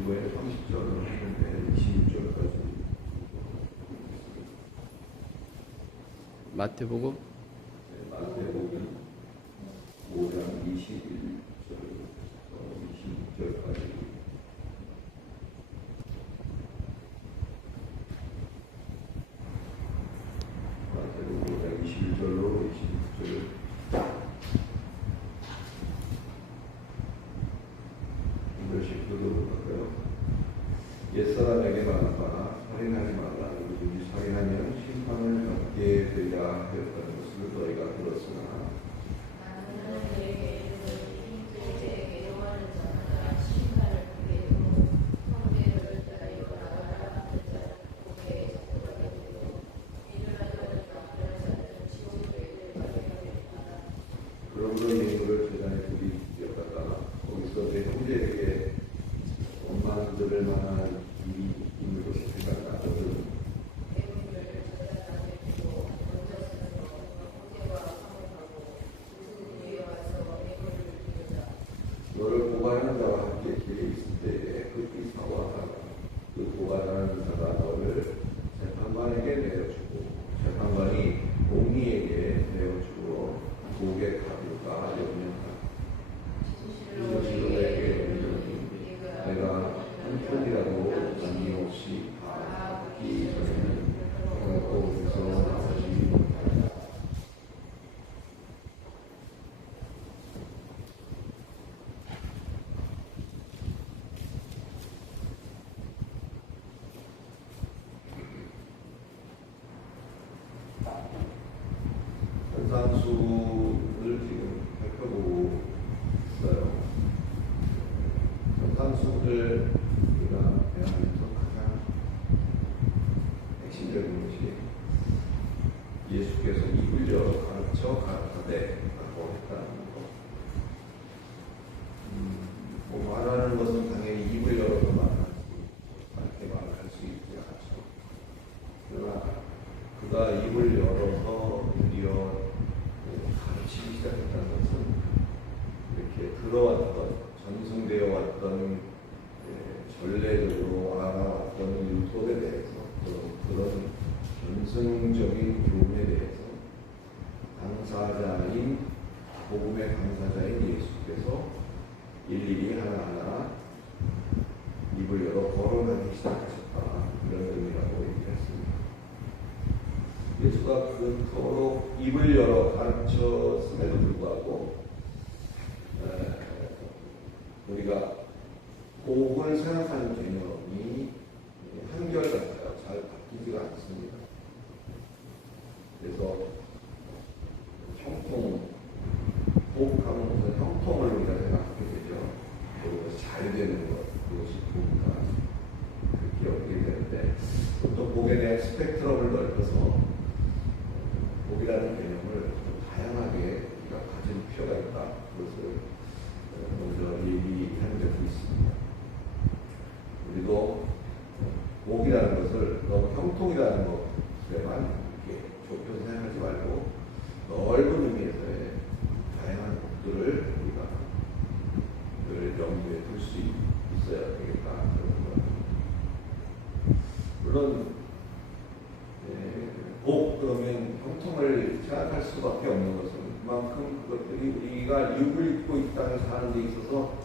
이번에 30절을 했는데 26절까지 마태복음 마태복음 5장 21절부터 26절까지 마태복음 5장 21절로 26절 옛사람에게 말한 바나 살인하지 말라. 누구든지 살인하면 심판을 받게 되리라 하였다는 것을 너희가 들었으나 나는 너희에게 이르노니 죄에 용하는 자마다 심판을 받게 되고 형제를 따르고 나가라 하는 자는 고개에 잡혀가게 되고 일어나려는 남자는 자는 지옥에 들어가게 되리라. 그러므로 예물을 제단에 드리려다가 거기서 내 형제에게 원망 들을 만한 일이 있는 것이 생각나거든. 대문을 제단에 두고 먼저서는 형제와 화목하고 그 뒤에 와서 예물을 드리자. 너를 고발하는 자와 함께 길에 있을 때에 그 기사와 그 고발하는 자가 너를 재판관에게 내어주고 재판관이 공리에게 내어주고 고개 가부가 염려하라. 진실로 내게 염려하니 내가 한 편이라도 남김없이 다 받기 전에는 거기서 나오지 못한다. 현상수를 지금 살펴보고 있어요. 현상수를 우리가 배우면서 가장 핵심적인 것이 예수께서 입을 열어 가르쳐 가라사대라고 했다는 것. 뭐 말하는 것은 당연히 입을 열어서 그렇게 말할 수 있지 않죠. 그러나 그가 입을 열어서 드디어 가르치기 시작했다는 것은 이렇게 들어왔던 전승되어 왔던 전례적으로 알아왔던 율법에 대해서 그런 전승적인 교훈에 대해서 당사자인 복음의 당사자인 예수께서 일일이 하나하나 입을 열어 거론하기 시작하셨다. 이런 의미라고 얘기했습니다. 예수가 그토록 입을 열어 가르쳤음에도 불구하고 우리가 복을 생각하는 개념이 한결같아요. 잘 바뀌지가 않습니다. 그래서 형통, 복하면 무슨 형통을 우리가 생각하게 되죠. 그것이 잘 되는 것, 그것이 복이다. 그렇게 여기게 되는데 또 복에 대한 스펙트럼을 넓혀서 복이라는 개념을 다양하게 우리가 가질 필요가 있다. 그것을 먼저 얘기한 적이 있습니다. 우리도 복이라는 것을 너무 형통이라는 것에만 이렇게 좁혀서 생각하지 말고 넓은 의미에서의 다양한 복들을 우리가 늘 염두에 둘 수 있어야 되겠다. 물론 복 그러면 형통을 생각할 수밖에 없는 것은 그만큼 그것들이 우리가 육을 입고 이 땅에 사는 데 있어서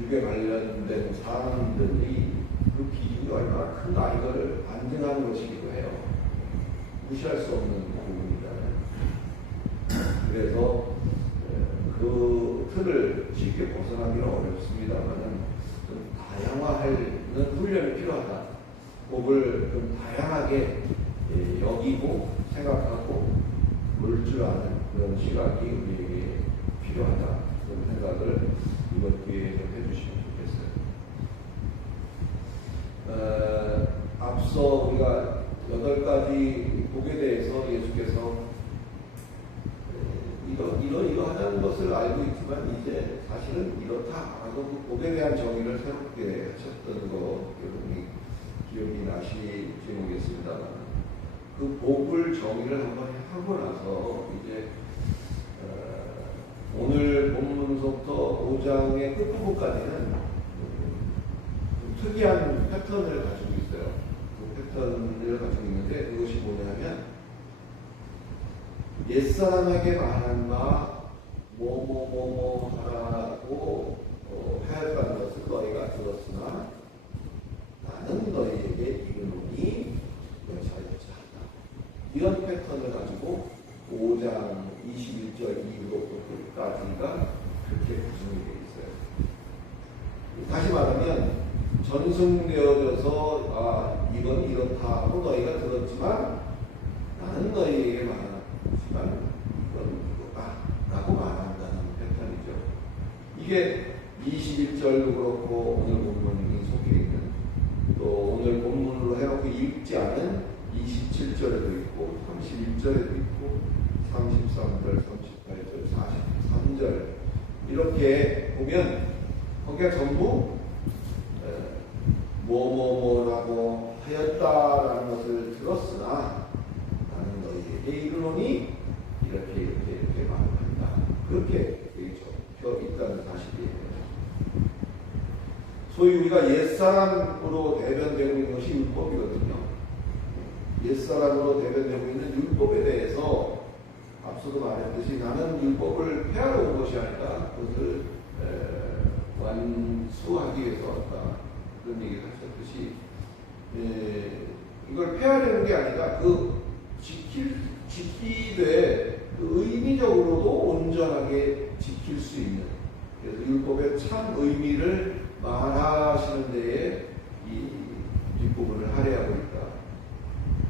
육에 관련된 사람들이 그 비중이 얼마나 큰가 이거를 반증하는 것이기도 해요. 무시할 수 없는 부분이잖아요. 그래서 그 틀을 쉽게 벗어나기는 어렵습니다만은 좀 다양화하는 훈련이 필요하다. 복을 좀 다양하게 여기고 생각하고 볼 줄 아는 그런 시각이 우리에게 필요하다. 그런 생각을 이번 기회에 좀 해주시면 좋겠어요. 앞서 우리가 8가지 복에 대해서 예수께서 이러하다는 것을 알고 있지만 이제 사실은 이렇다 하고 그 복에 대한 정의를 새롭게 하셨던 거 여러분이 기억이 나실지 모르겠습니다만 그 복을 정의를 한번 하고 나서 이제 오늘 본문서부터 5장의 끝부분까지는 특이한 패턴을 가지고 있어요. 그 패턴을 가지고 있는데 그것이 뭐냐면 옛사람에게 말한 바 뭐뭐뭐뭐 하라고 하였다는 것을 너희가 들었으나 나는 너희에게 이르노니 명사하지 않다. 이런 패턴을 가지고 5장 21절 이후로부터까지가 그렇게 구성이 되어 있어요. 다시 말하면 전승되어져서 이건 이렇다 하고 너희가 들었지만 나는 너희에게 말하지만 이건 이거다 라고 말한다는 패턴이죠. 이게 21절도 그렇고 오늘 본문이 속해 있는 또 오늘 본문으로 해놓고 읽지 않은 27절에도 있고 31절에도 있고 33절, 38절, 43절 이렇게 보면 거기가 전부 뭐뭐뭐라고 하였다라는 것을 들었으나 나는 너희에게 이르노니 이렇게 말을 한다. 그렇게 적혀 있다는 사실이에요. 소위 우리가 옛사람으로 대변되고 있는 것이 율법이거든요. 옛사람으로 대변되고 있는 율법에 대해서 앞서도 말했듯이 나는 율법을 폐하러 온 것이 아니라 그것을 완수하기 위해서 왔다. 그런 얘기를 하셨듯이 이걸 폐하려는 게 아니라 그 지키되 그 의미적으로도 온전하게 지킬 수 있는 그래서 율법의 참 의미를 말하시는 데에 이 뒷부분을 할애하고 있다.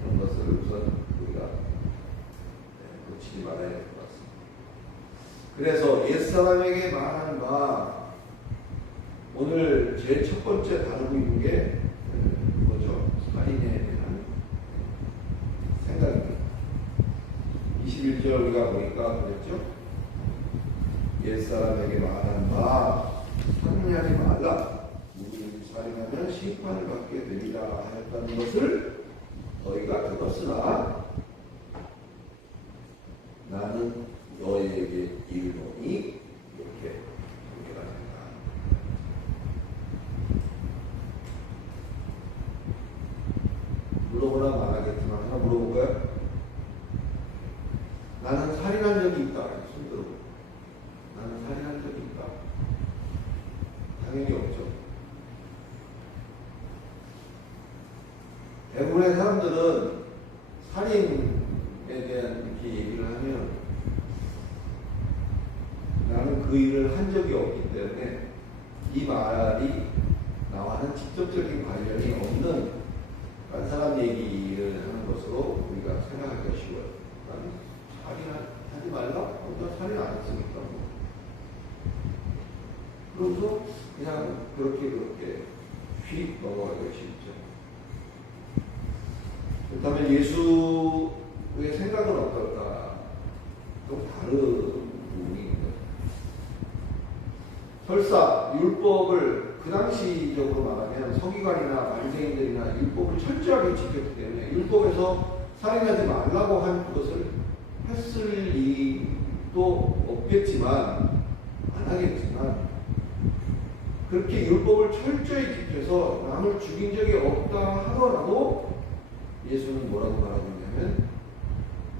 그런 것을 우선 우리가 놓치지 말아야 될 것 같습니다. 그래서 옛사람에게 말한 바 오늘 제일 첫 번째 다루고 있는 게 뭐죠? 살인에 대한 생각입니다. 21절 우리가 보니까 그랬죠? 옛사람에게 말한 바 살인하지 말라. 누구든지 살인하면 심판을 받게 되리라 하였다는 것을 너희가 들었으나 나는 너희에게 이르노니 이렇게 소개가 된다. 물어보라 말하겠지만 하나 물어볼까요? 나는 살인한 적이 있다. 손 들어. 나는 살인한 적이 있다. 당연히 없죠. 대부분의 사람들은 살인에 대한 이렇게 얘기를 하면 나는 그 일을 한 적이 없기 때문에 이 말이 나와는 직접적인 관련이 없는 딴 사람 얘기를 하는 것으로 우리가 생각하기가 쉬워요. 나는 살인하지 말라? 나 살인 안 했으니까. 그러면서 그냥 그렇게 휙 넘어가기가 쉽죠. 그렇다면 예수의 생각은 어떨까? 좀 다른 부분이 있는 거죠. 설사 율법을 그 당시적으로 말하면 서기관이나 바리새인들이나 율법을 철저하게 지켰기 때문에 율법에서 살인하지 말라고 한 것을 했을 일도 없겠지만 안 하겠지만 그렇게 율법을 철저히 지켜서 남을 죽인 적이 없다 하더라도 예수는 뭐라고 말하고 있냐면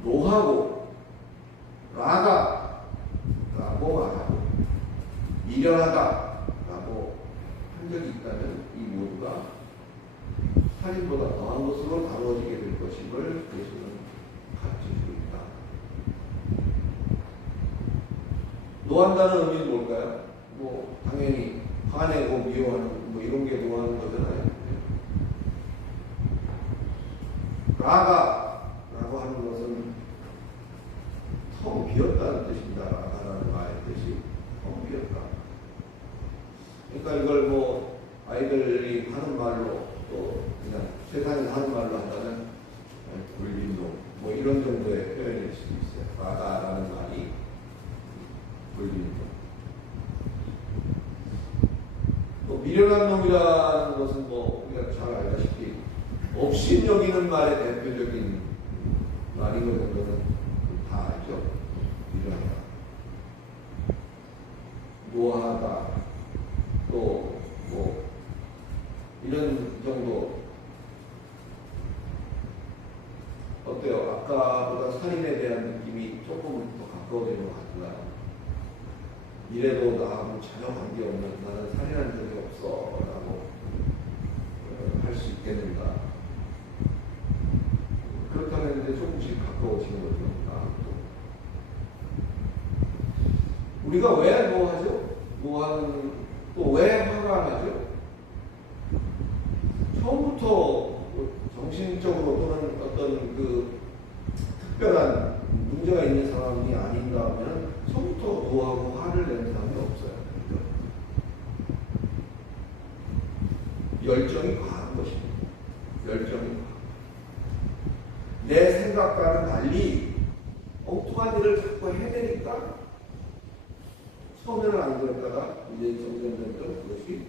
노하고 라가 라고 말하고 미련하다 라고 한 적이 있다면 이 모두가 살인보다 더한 것으로 다루어지게 될 것임을 예수는 가르쳐주고 있다. 노한다는 의미는 뭘까요? 뭐 당연히 화내고 미워하는 뭐 이런 게 노하는 거잖아요. 라가라고 하는 것은 텅 비었다는 뜻입니다. 라가라는 말의 뜻이 텅 비었다. 그러니까 이걸 뭐 아이들이 하는 말로 또 그냥 세상에서 하는 말로 한다면 불빈놈 뭐 이런 정도의 표현일 수도 있어요. 라가라는 말이 불빈놈. 또 미련한 놈이라는 것은 뭐 우리가 잘 알다시피 업신 여기는 말의 대표적인 말인 것 정도는 다 알죠. 미련하다, 노하다, 또 뭐 이런 정도. 어때요? 아까보다 살인에 대한 느낌이 조금 더 가까워지는 것 같은가요? 이래도 나하고 전혀 관계없는, 나는 살인한 적이 없어 라고 할 수 있겠는가? 그렇다면 이제 조금씩 가까워지는 거죠. 나하고. 우리가 왜 노하죠? 노하는, 또 왜 화가 나죠? 처음부터 정신적으로 또는 어떤 그 특별한 문제가 있는 사람이 아닌가 하면 처음부터 노하고 화를 내는 사람이 없어요. 열정이 과한 것입니다. 열정이 과한. 내 생각과는 달리 엉뚱한 일을 자꾸 해내니까 처음에는 안 그랬다가 이제 점점 그것이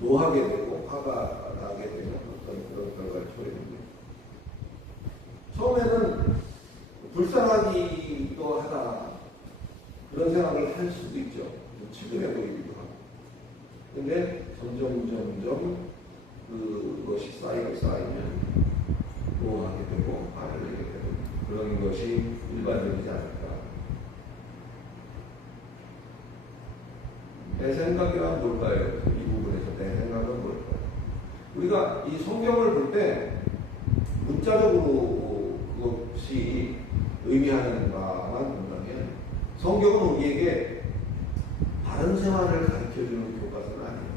노하게 되고 화가 나게 되는 어떤 그런 결과를 초래합니다. 처음에는 불쌍하기도 하다 그런 생각을 할 수도 있죠. 측은해 보이기도 하고. 근데 점점 그것이 쌓이면 노하게 되고 화를 내게 되고 그런 것이 일반적이지 않을까. 내 생각이란 뭘까요? 이 부분에서 내 생각은 뭘까요? 우리가 이 성경을 볼 때 문자적으로 그것이 의미하는 바만 본다면 성경은 우리에게 바른 생활을 가르쳐주는 교과서는 아니에요.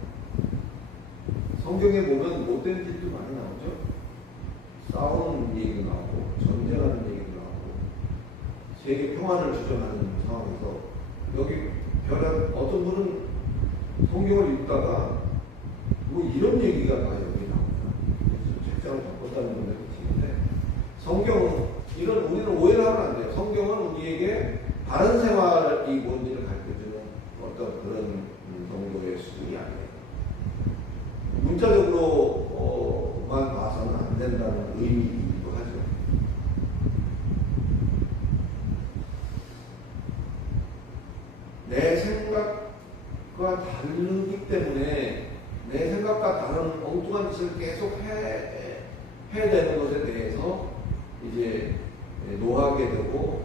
성경에 보면 못된 짓도 많이 나오죠. 싸우는 얘기도 나오고 전쟁하는 얘기도 나오고 세계 평화를 주장하는 상황에서 여기 어떤 분은 성경을 읽다가 뭐 이런 얘기가 다 여기 나오나 책장을 바꿨다는 분들 계시는데 성경은 이런 우리는 오해를 하면 안 돼요. 성경은 우리에게 바른 생활이 뭔지를 가르쳐주는 어떤 그런 정도의 수준이 아니에요. 문자적으로만 봐서는 안 된다는 의미이기도 하죠. 내 생각과 다르기 때문에 내 생각과 다른 엉뚱한 짓을 계속 해야 되는 것에 대해서 이제 노하게 되고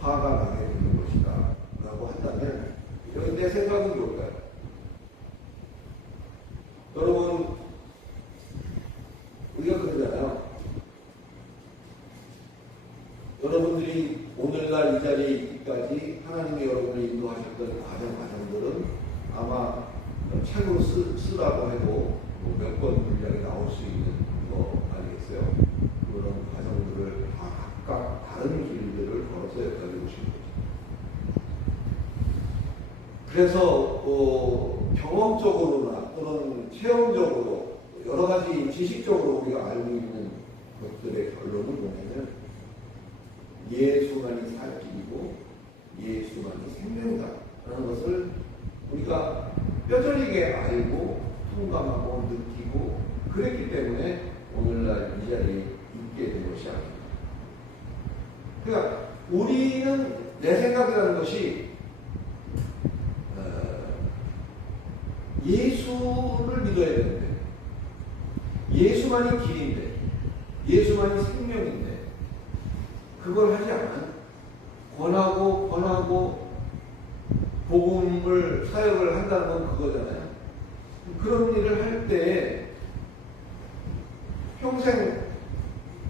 화가 나게 되는 것이다 라고 한다면 여기 내 생각은 뭘까요? 여러분 우리가 그러잖아요. 여러분들이 오늘날 이 자리에 있기까지 하나님이 여러분을 인도하셨던 과정들은 아마 책으로 쓰라고 해도 몇 번 분량이 나올 수 있는 거 아니겠어요? 그런 과정들을 다 각각 다른 길들을 걸어서 여기까지 오신 거죠. 그래서 경험적으로나 또는 체험적으로 여러 가지 지식적으로 우리가 알고 있는 것들의 결론을 보면은 예수만이 살 길이고 예수만이 생명이다 라는 것을 우리가 뼈저리게 알고 통감하고 느끼고 그랬기 때문에 오늘날 이 자리에 있게 된 것이 아닙니다. 그러니까 우리는 내 생각이라는 것이 예수를 믿어야 되는데 예수만이 길인데 예수만이 생명인데 그걸 하지 않아 권하고 복음을 사역을 한다는 건 그거잖아요. 그런 일을 할 때 평생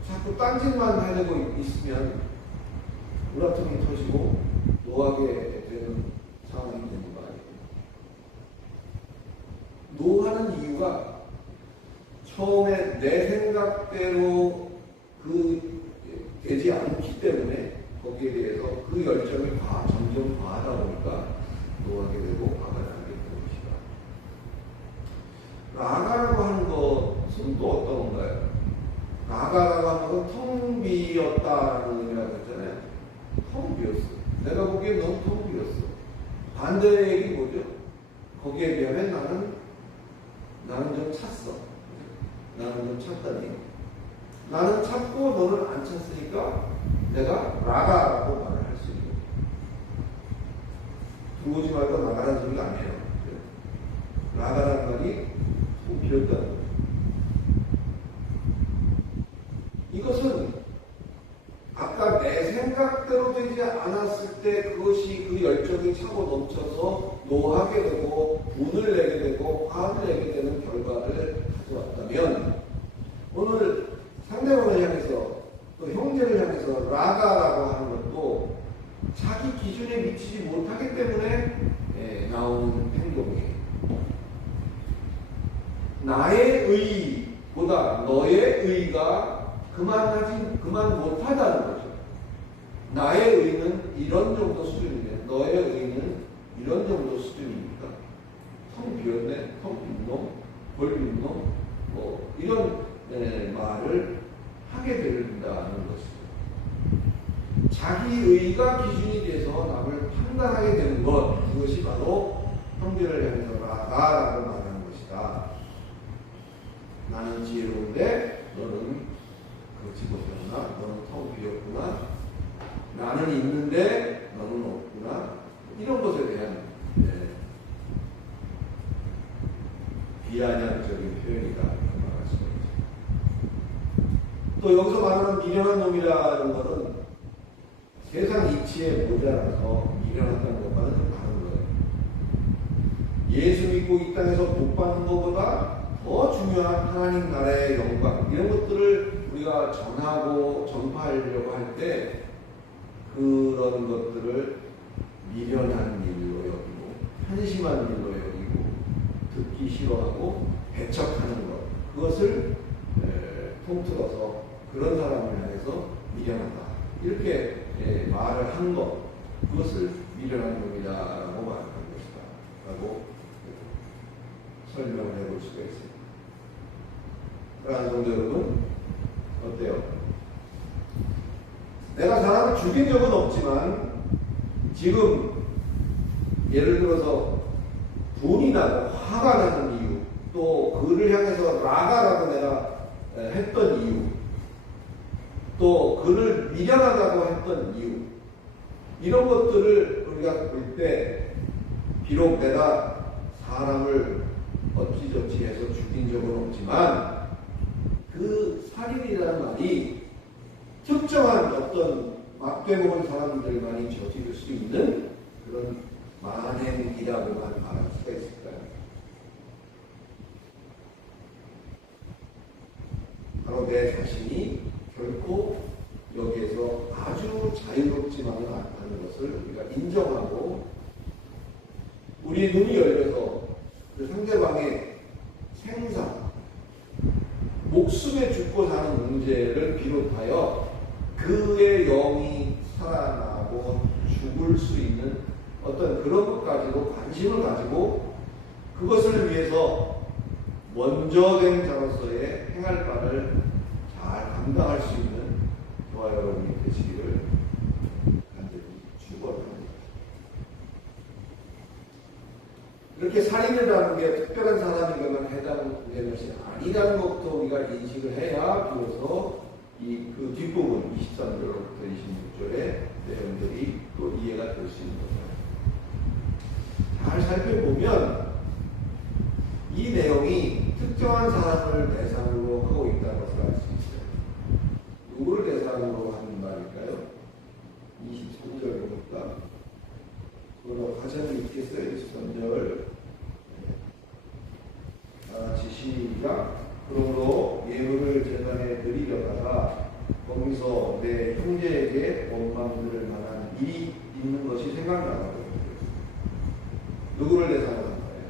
자꾸 딴짓만 하려고 있으면 우라통이 터지고 노하게 되는 상황이 되는 거 아니에요. 노하는 이유가 처음에 내 생각대로 되지 않기 때문에 거기에 대해서 그 열정이 점점 과하다 보니까 노하게 되고 화가 나게 되는 것이다. 라가라고 하는 것은 또 어떤 건가요? 라가라고 하는 건 텅 비었다는 의미라고 했잖아요. 텅 비었어. 내가 보기엔 넌 텅 비었어. 반대의 얘기 뭐죠? 거기에 비하면 나는 좀 찼어. 나는 좀 찼다니. 나는 찾고 너는 안 찾으니까 내가 라가라고 말을 할 수 있는 거예요. 들어오지 말고 나가라는 소리가 아니에요. 라가라는 말이 노하게 되고 분을 내게 되고 화를 내게 되는 결과를 가져왔다면 오늘 상대방을 향해서 또 형제를 향해서 라가라고 하는 것도 자기 기준에 미치지 못하기 때문에 나오는 행동이에요. 나의 의보다 너의 의가 그만 못하다는 거죠. 나의 의는 이런 정도 수준이네. 너의 의는 이런 정도 수준입니까? 텅 비었네, 텅 빈 놈, 벌 빈 놈, 뭐 이런 말을 하게 된다는 것이죠. 자기 의가 기준이 돼서 남을 판단하게 되는 것, 그것이 바로 형제를 향해서 라가라고 말하는 것이다. 나는 지혜로운데 너는 그렇지 못하구나. 너는 텅 비었구나. 나는 있는데 너는 없구나. 이런 것에 대한 비아냥적인 표현이다. 말할 수가 있죠. 또 여기서 말하는 미련한 놈이라는 것은 세상 이치에 모자라서 미련하다는 것과는 좀 다른 거예요. 예수 믿고 이 땅에서 복 받는 것보다 더 중요한 하나님 나라의 영광, 이런 것들을 우리가 전하고 전파하려고 할 때 그런 것들을 미련한 일로 여기고 한심한 일로 여기고 듣기 싫어하고 배척하는 것, 그것을 통틀어서 그런 사람을 향해서 미련하다 이렇게 말을 한 것, 그것을 미련한 놈이다라고 말하는 것이다 라고 설명을 해볼 수가 있습니다. 그러한 성도 여러분, 어때요? 내가 사람을 죽인 적은 없지만 지금 예를 들어서 분이 나고 화가 나는 이유, 또 그를 향해서 라가라고 내가 했던 이유, 또 그를 미련하다고 했던 이유, 이런 것들을 우리가 볼 때 비록 내가 사람을 어찌저찌 해서 죽인 적은 없지만 그 살인이라는 말이 특정한 어떤 막되먹은 사람들만이 저지를 수 있는 그런 만행이라고만 말할 수가 있을까요? 바로 내 자신이 결코 여기에서 아주 자유롭지만은 않다는 것을 우리가 인정하고 우리의 눈이 열려서 그 상대방의 생사, 목숨에 죽고 사는 문제를 비롯하여 그의 영이 살아나고 죽을 수 있는 어떤 그런 것까지도 관심을 가지고 그것을 위해서 먼저 된 자로서의 행할 바를 잘 감당할 수 있는 저와 여러분이 되시기를 간절히 축원합니다. 이렇게 살인이라는 게 특별한 사람에게만 해당되는 것이 아니라는 것도 우리가 인식을 해야 비로소 그 뒷부분 23절로부터 26절의 내용들이 또 이해가 될 수 있는 거죠. 잘 살펴보면 이 내용이 특정한 사람을 대상으로 하고 있다는 것을 알 수 있어요. 누구를 대상으로 하는 말일까요? 23절이니까 그러나 가장 있겠어요. 23절 다같이 시작. 그러므로 예물을 제단에 드리려다가 거기서 내 형제에게 원망 들을 만한 일이 있는 것이 생각나거든요. 누구를 대상으로 한 거예요?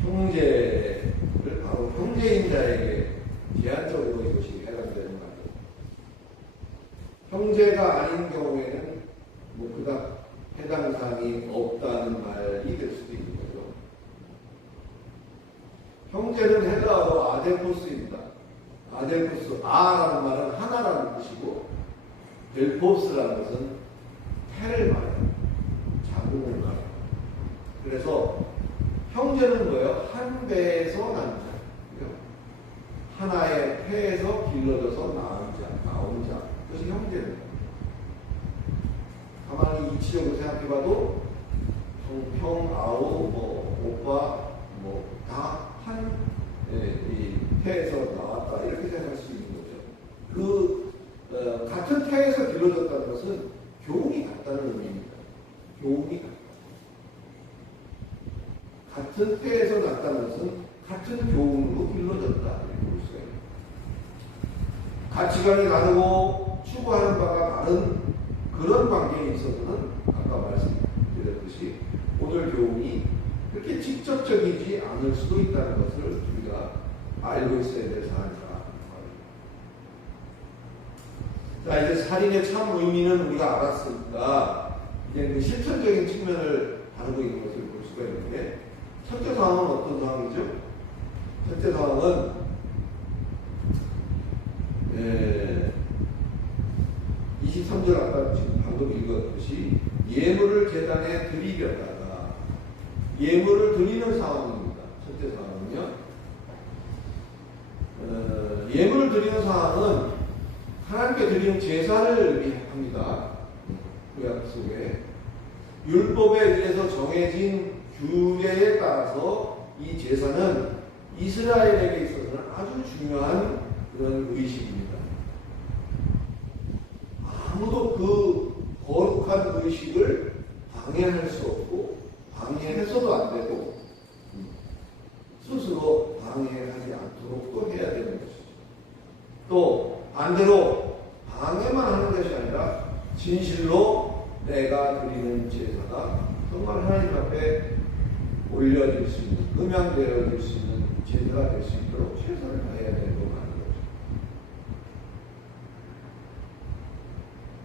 형제를 바로 형제인 자에게 제한적으로 이것이 해당되는 말이에요. 형제가 아닌 경우에는 뭐 그닥 해당 사항이 없다는 말이 될 수도 있는 거죠. 형제는 헤브라어로 아델포스입니다. 아델포스, 아라는 말은 하나라는 뜻이고 델포스라는 것은 태를 말해요. 자궁을 말해요. 그래서 형제는 뭐예요? 한 배에서 난 자. 하나의 태에서 길러져서 나온 자. 그것이 형제는. 가만히 이치적으로 생각해봐도 형, 아우, 오빠, 다 한 태에서 나왔다 이렇게 생각할 수 있는 거죠. 같은 태에서 길러졌다는 것은 교훈이 같다는 의미입니다. 교훈이 같다. 같은 태에서 났다는 것은 같은 교훈으로 길러졌다. 이렇게 볼 수가 있습니다. 가치관이 다르고 추구하는 바가 다른 그런 관계에 있어서는 아까 말씀드렸듯이 오늘 교훈이 그렇게 직접적이지 않을 수도 있다는 것을 우리가 알고 있어야 될 사안이다. 자, 이제 살인의 참 의미는 우리가 알았으니까 이제 그 실천적인 측면을 다루고 있는 것을 볼 수가 있는데, 첫째 상황은 어떤 상황이죠? 첫째 상황은 23절 아까 지금 방금 읽었듯이 예물을 제단에 드리려다가 예물을 드리는 상황입니다. 첫째 상황은요. 예물을 드리는 상황은 하나님께 드리는 제사를 의미합니다. 구약 속에 율법에 의해서 정해진 규례에 따라서 이 제사는 이스라엘에게 있어서는 아주 중요한 그런 의식입니다. 아무도 그 거룩한 의식을 방해할 수 없고 방해해서도 안 되고 스스로 방해하지 않도록 또 해야 되는 것이죠. 또 반대로 방해만 하는 것이 아니라 진실로 내가 드리는 제사가 정말 하나님 앞에 올려질 수 있는, 음양되어질 수 있는 제사가 될 수 있도록 최선을 다해야 되는 거 많은 거죠.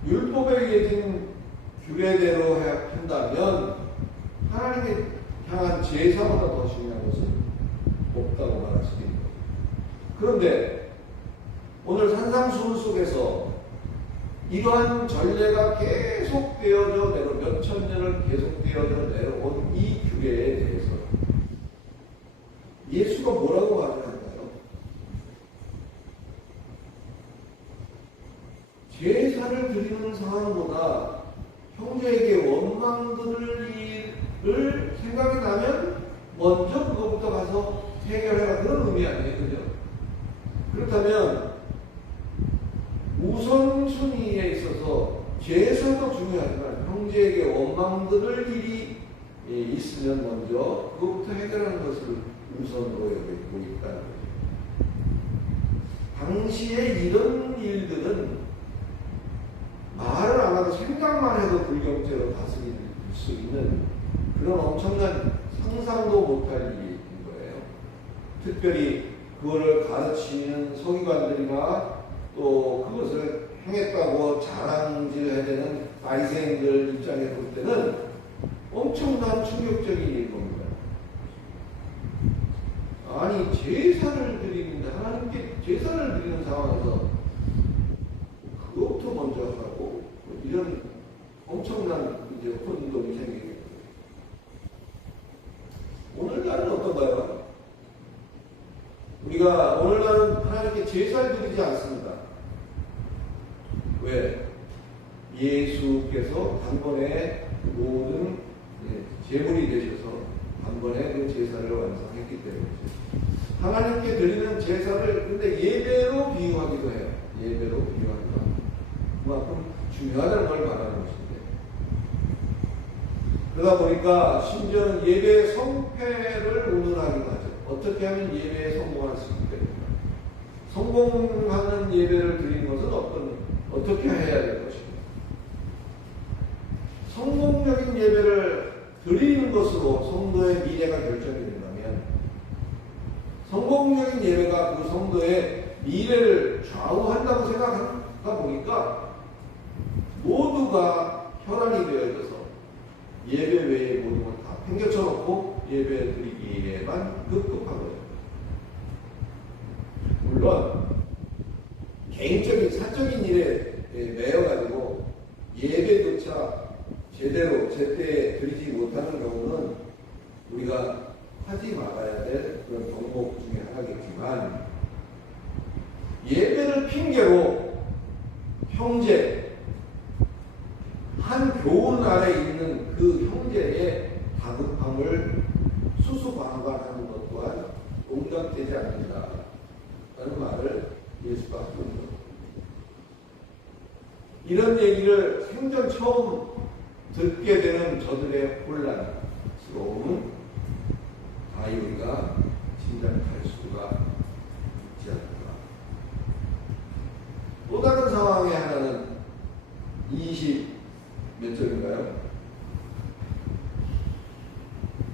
율법에 의해진 규례대로 한다면 하나님께 향한 제사보다 더 중요한 것은 없다고 말할 수 있는 거죠. 그런데 오늘 산상수훈 속에서 이러한 전례가 계속되어져 내려 몇천 년을 계속되어져 내려온 이 규례에 대해서 예수가 뭐라고 말을 할까요? 제사를 드리는 상황보다 형제에게 원망들을 생각이 나면 먼저 그것부터 가서 해결해라, 그런 의미 아니에요, 그죠? 그렇다면 우선순위에 있어서 제사도 중요하지만 형제에게 원망들을 일이 있으면 먼저 그것부터 해결하는 것을 우선으로 여기고 있다는 거죠. 당시에 이런 일들은 말을 안 하고 생각만 해도 불경죄로 다스릴 수 있는 그런 엄청난 상상도 못할 일인 거예요. 특별히 그거를 가르치는 서기관들이나 또 그것을 행했다고 자랑질해야 되는 바리새인들 입장에 볼 때는 엄청난 충격적인 일인 겁니다. 아니, 제사를 드리는데, 하나님께 제사를 드리는 상황에서 그것부터 먼저 하고 이런 엄청난 이제 혼돈이 생기게. 오늘날은 어떤가요? 우리가 오늘날은 하나님께 제사를 드리지 않습니다. 왜? 예수께서 단번에 모든 제물이 되셔서 단번에 그 제사를 완성했기 때문이죠. 하나님께 드리는 제사를 근데 예배로 비유하기도 해요. 예배로 비유하기도 합니다. 그만큼 중요하다는 걸 말하는 것인데, 그러다 보니까 심지어는 예배의 성패를 의논하기도 하죠. 어떻게 하면 예배에 성공할 수 있겠는가? 성공하는 예배를 드리는 것은 어떻게 해야 될 것인가? 성공적인 예배를 드리는 것으로 성도의 미래가 결정이 된다면, 성공적인 예배가 그 성도의 미래를 좌우한다고 생각하다 보니까 모두가 혈안이 되어져서 예배 외에 모든 걸 다 팽개쳐 놓고 예배 드리기에만 급급하거든요. 물론 개인적인 사적인 일에 매여가지고 예배조차 제대로 제때 드리지 못하는 경우는 우리가 하지 말아야 될 그런 덕목 중에 하나겠지만, 예배를 핑계로 형제, 한 교훈 아래 있는 그 형제의 다급함을 수수방관하는 것 또한 용납되지 않는다 라는 말을 예수가 하는 겁니다. 이런 얘기를 생전 처음 듣게 되는 저들의 혼란스러움은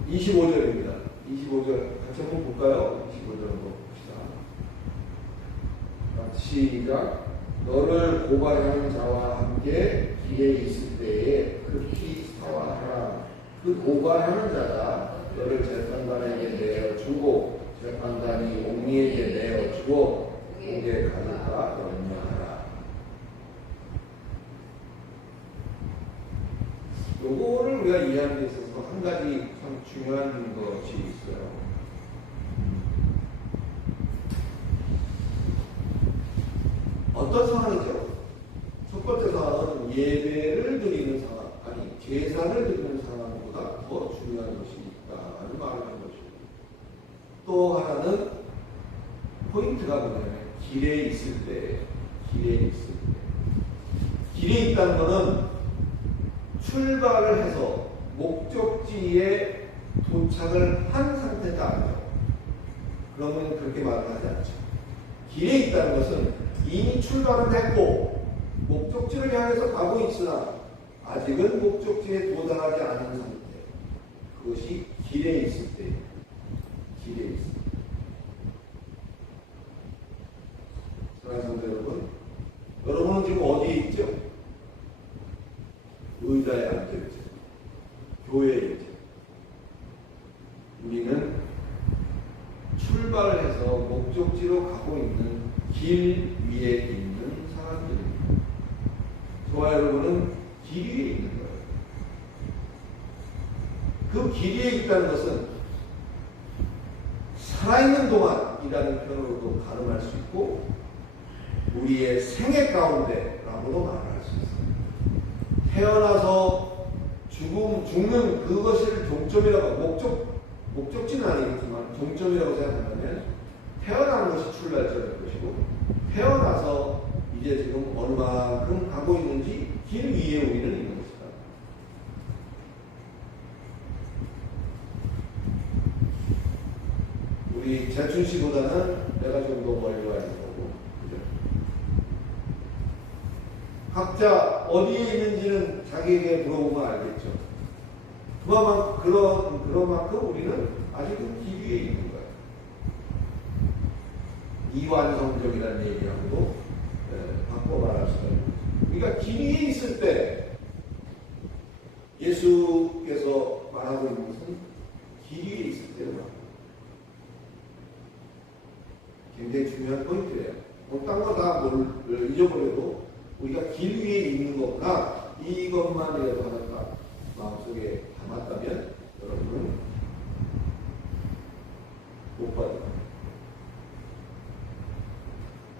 25절입니다. 25절 같이 한번 볼까요? 25절 한번 봅시다. 시작. 너를 고발하는 자와 함께 길에 있을 때에 급히 사화하라. 그 고발하는 자가 너를 재판관에게 내어주고 재판관이 옹리에게 내어주어 옥에 가둘까 염려하라. 요거를 우리가 이해하는 데 있어서 한 가지 참 중요한 것이 있어요. 어떤 상황이죠? 첫 번째 상황은 예배를 드리는 상황, 아니 제사를 드리는 상황보다 더 중요한 것이 있다는 말을 한 것입니다. 또 하나는 포인트가 뭐냐면 길에 있을 때, 길에 있다는 것은 출발을 해서 목적지에 도착을 한 상태가 아니에요. 그러면 그렇게 말을 하지 않죠. 길에 있다는 것은 이미 출발은 했고 목적지를 향해서 가고 있으나 아직은 목적지에 도달하지 않은 상태. 그것이 길에 있을 때, 사랑하는 성도 여러분, 여러분은 지금 어디에 있죠? 의자에 앉아있죠. 교회에 있죠. 우리는 출발을 해서 목적지로 가고 있는 길 위에 있는 사람들입니다. 저와 여러분은 길 위에 있는 거예요. 그 길 위에 있다는 것은 살아있는 동안이라는 표현으로도 가름할 수 있고 우리의 생애 가운데라고도 말할 수 있어요. 태어나서 죽는 그것을 종점이라고 목적지는 아니겠지만 종점이라고 생각하면 태어나는 것이 출발점일 것이고 태어나서 이제 지금 얼마만큼 가고 있는지 길 위에 우리는 있는 것이다. 우리 재춘 씨보다는 내가 좀 더 멀리 와야 되는 거고, 그죠? 각자 어디에 있는지는 자기에게 물어보면 알겠죠. 그런 만큼 우리는 아직은 길 위에 있는 거예요. 이완성적이라는 얘기하고도 바꿔 말할 수가 있는 거죠. 우리가 길 위에 있을 때 예수께서 말하고 있는 것은 길 위에 있을 때로 말합니다. 굉장히 중요한 포인트예요. 딴 거 다 잊어버려도 우리가 길 위에 있는 거구나 이것만이라도 하나가 마음속에 담았다면 여러분은 못 받아요.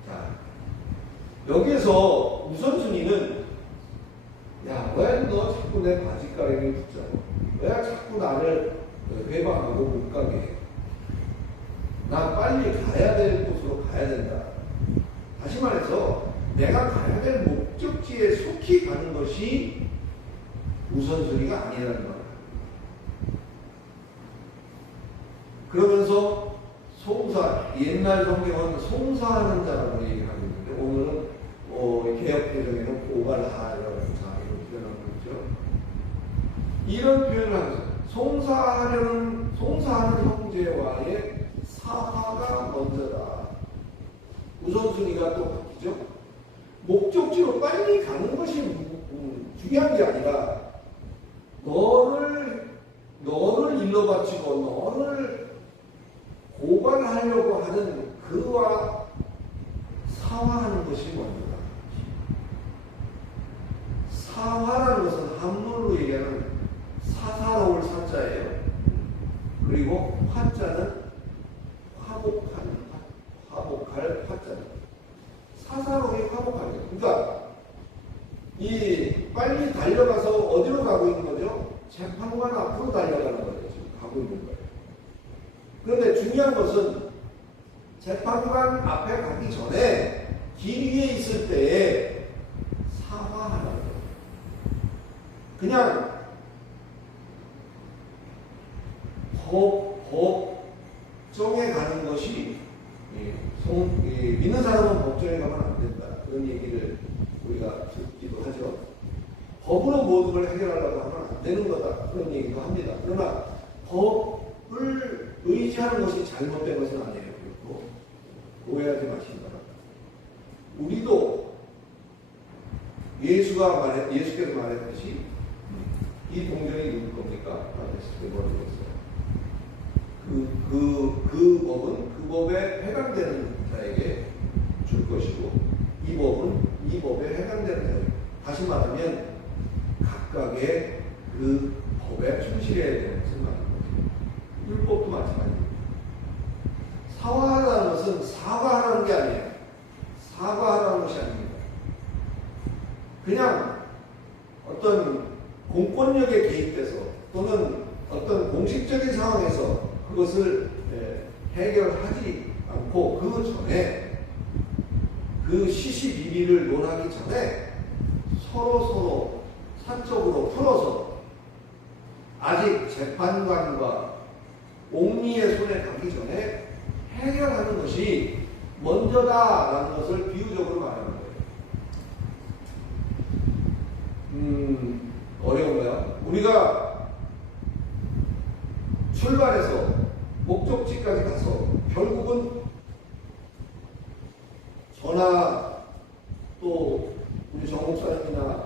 자, 여기에서 우선순위는 야, 왜 너 자꾸 내 바지가랑이를 붙잡아? 왜 자꾸 나를 회방하고 못 가게 해? 나 빨리 가야 될 곳으로 가야 된다. 다시 말해서 내가 가야 될 목적지에 속히 가는 것이 우선순위가 아니라는 거예요. 그러면서 옛날 성경은 송사하는 자라고 얘기하고 있는데 오늘은 개혁개정에는 고발하려는 자라고 표현하고 있죠. 이런 표현을 하면서 송사하는 형제와의 사화가 먼저다. 우선순위가 또 바뀌죠. 목적지로 빨리 가는 것이 중요한 게 아니라 너를 일러 바치고 너를 고발하려고 하는 그와 사화하는 것이 먼저다. 사화라는 것은 한문으로 얘기하는 사사로울 사자예요. 그리고 화자는 화복할 화자입니다. 사사로이 화복하죠. 그러니까 빨리 달려가서 어디로 가고 있는 거죠? 재판관 앞으로 달려가는 거예요. 지금 가고 있는 거예요. 그런데 중요한 것은 재판관 앞에 가기 전에 길 위에 있을 때에 사화하는 거예요. 그냥 법정에 가는 것이 믿는 사람은 법정에 가면 안 된다. 그런 얘기를 우리가 듣기도 하죠. 법으로 모든 걸 해결하려고 하면 안 되는 거다. 그런 얘기도 합니다. 그러나 법을 의지하는 것이 잘못된 것은 아니에요. 그리고 오해하지 마시기 바랍니다. 우리도 예수께서 말했듯이 이 동전이 누굴 겁니까? 아저씨께 모르겠어요. 그 법은 그 법에 해당되는 자에게 줄 것이고, 이 법은 이 법에 해당되는 자에게. 다시 말하면 각각의 그 법에 충실해야 되는 것을 말하는 거죠. 율법도 마찬가지입니다. 사과하라는 것은 사과하라는 게 아니에요. 사과하라는 것이 아닙니다. 그냥 어떤 공권력에 개입돼서 또는 어떤 공식적인 상황에서 그것을 해결하지 않고 그 전에 그 시시비비를 논하기 전에 서로 사적으로 풀어서 아직 재판관과 옥리의 손에 가기 전에 해결하는 것이 먼저다라는 것을 비유적으로 말하는 거예요. 어려운가요? 우리가 출발해서 목적지까지 가서 결국은 저나 또 우리 정 목사님이나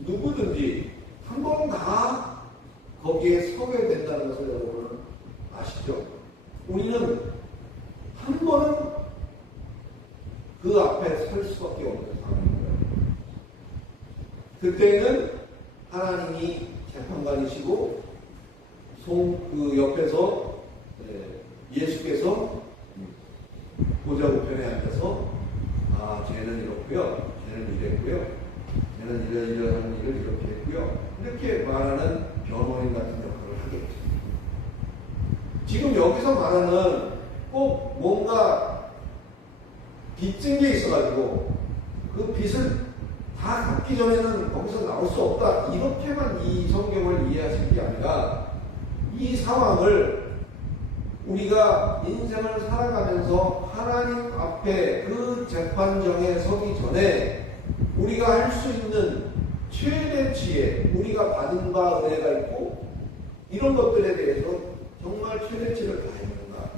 누구든지 한 번 다 거기에 서게 된다는 것을 여러분은 아시죠? 우리는 한 번은 그 앞에 설 수밖에 없는 상황입니다. 그때는 하나님이 재판관이시고 그 옆에서 예수께서 보좌 우편에 앉아서 쟤는 이렇고요, 쟤는 이랬고요, 쟤는 이러한 일을 이렇게 했고요, 이렇게 말하는 변호인 같은 역할을 하겠죠. 지금 여기서 말하는 꼭 뭔가 빚진 게 있어가지고 그 빚을 다 갚기 전에는 거기서 나올 수 없다, 이렇게만 이 성경을 이해하실 게 아니라 이 상황을 우리가 인생을 살아가면서 하나님 앞에 그 재판정에 서기 전에 우리가 할 수 있는 최대치의 우리가 받은 바 은혜가 있고 이런 것들에 대해서 정말 최대치를 다했는가,